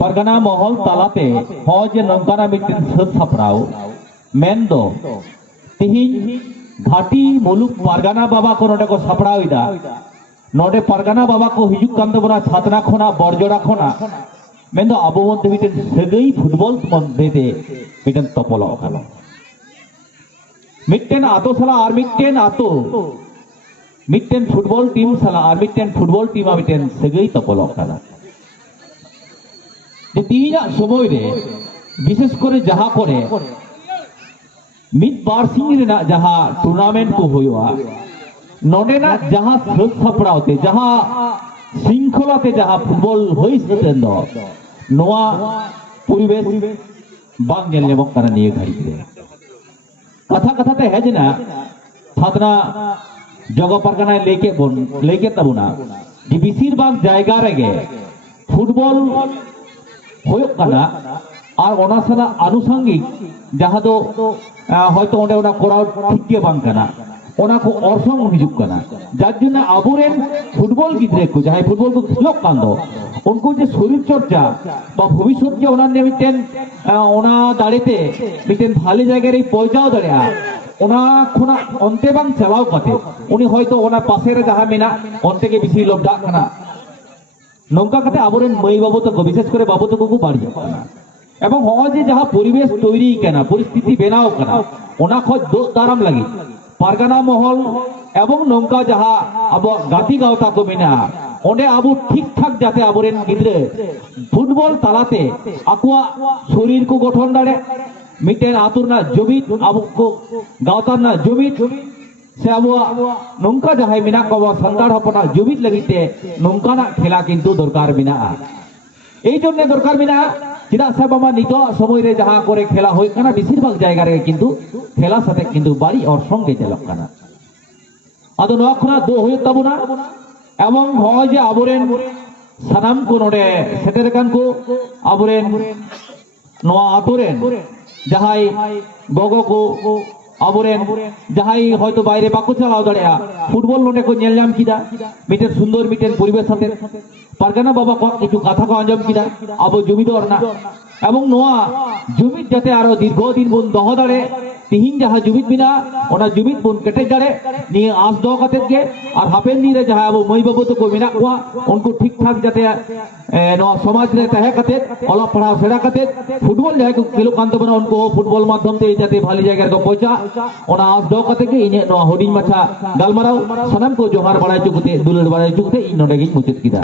परगना महल तालाते हजे नंकाना मिट्टिन सत सापड़ाव मेंदो तिहिन घाटी मुलुक परगना बाबा को नोडे को सापड़ाव इदा नोडे परगना बाबा को हिजुक कान तबना छातना खोना बरजोड़ा खोना मेंदो आबो मध्य मिट्टिन सेगई फुटबल मध्येते मिट्टिन तपलो खाना मिट्टिन आतो साला आर मिट्टिन आतो मिट्टिन फुटबल टीम साला आर मिट्टिन फुटबल टीम मिट्टिन सेगई तपलो खाना तीना समय रे विशेष करे जहाँ करे मिद बार सिंह रेना जहाँ टूर्नामेंट को होया नोडेना जहाँ सत सापड़ावते जहाँ श्रृंखलाते जहाँ फुटबल होई सतेन दो नोआ परिवेश बांग नेल नेमक काना निये घड़ी रे कथा कथाते हेजना छात्रा जगह परगना लेके तबुना जे बेसिर भाग जायगा रेगे फुटबल होयक काना और ओना साला आनुषंगिक जहाँ दो हयतो ओंडे ओना कोराव ठीक गे बांग काना ओना को अर्संग हिजुक काना जार जन्य आबोरेन फुटबल गिद्रे को जहाँ फुटबल को खेलोक कान दो उनको जे शरीर चर्चा बा भविष्यत जे ओना ने मिटेन ओना दाड़ेते मिटेन भालो जायगाय रे पौंछाओ दाड़ेया ओना खोना अन्ते बांग चालाव काते उनी हयतो ओना पाशे रे जहाँ मेना अन्ते के बेशी लोक डाक काना नौका कते आबोरेन मई बाबू तो विशेष करे बाबू तो को बाड़ी एवं हजे जहाँ परिवेश तैरी केना परिस्थिति बेनाओ केना ओना खज दो दाराम लगी परगना महल एवं नौका जहाँ अब गाती गावता को मेना ओंडे आबो ठीक ठाक जाते आबोरेन गिद्रे फुटबल तालाते आकुआ शरीर को गठन दाड़े मिटेन आतुरना जुमिद आबो को गावताना जुमिद से अब नौका जहाँ मेना को सान्ताड़ हपना जुमिद लगिते नौकाना खेला किन्तु दरकार मेना এই জন্য দরকার মেনা চিদা সাহেব আমার নিত সময় রে যাহা করে খেলা হয় কানা বেশিরভাগ জায়গা রে কিন্তু খেলা সাথে কিন্তু বাড়ি ওর সঙ্গে চালক কানা আদো নখনা দো হয়ে তাবুনা এবং হয় যে আবরেন সানাম কো নডে সেটের কান কো আবরেন নোয়া আতরেন যাহাই গগো কো আবরেন যাহাই হয়তো বাইরে বাকু চালাও দাঁড়িয়া ফুটবল নোটে কো নেল নাম কিদা মিটের সুন্দর মিটেন পরিবেশ সাথে परगना बाबा को किछु कथा को आंजम किदा आबो जमीदार ना एवं नोआ जमीद जाते आरो दीर्घ दिन बुन दह दाड़े तिहिन जहाँ जमीद बिना ओना जमीद बुन केटे दाड़े नि आस दो कते के और हापेन दिन रे जहाँ आबो मई बाबू तो को मेना कोआ उनको ठीक ठाक जाते नोआ समाज रे तहे कते ओला पढ़ा सेड़ा कते फुटबल जाय को किलो कांत बना उनको फुटबल माध्यम ते जाते भाली जायगा को पहुंचा ओना आस दो कते के इने नोआ होडिंग माछा गालमाराव सनम को जोहार बड़ाय चुकते दुलड़ बड़ाय चुकते इन नोडे गी मुचित किदा।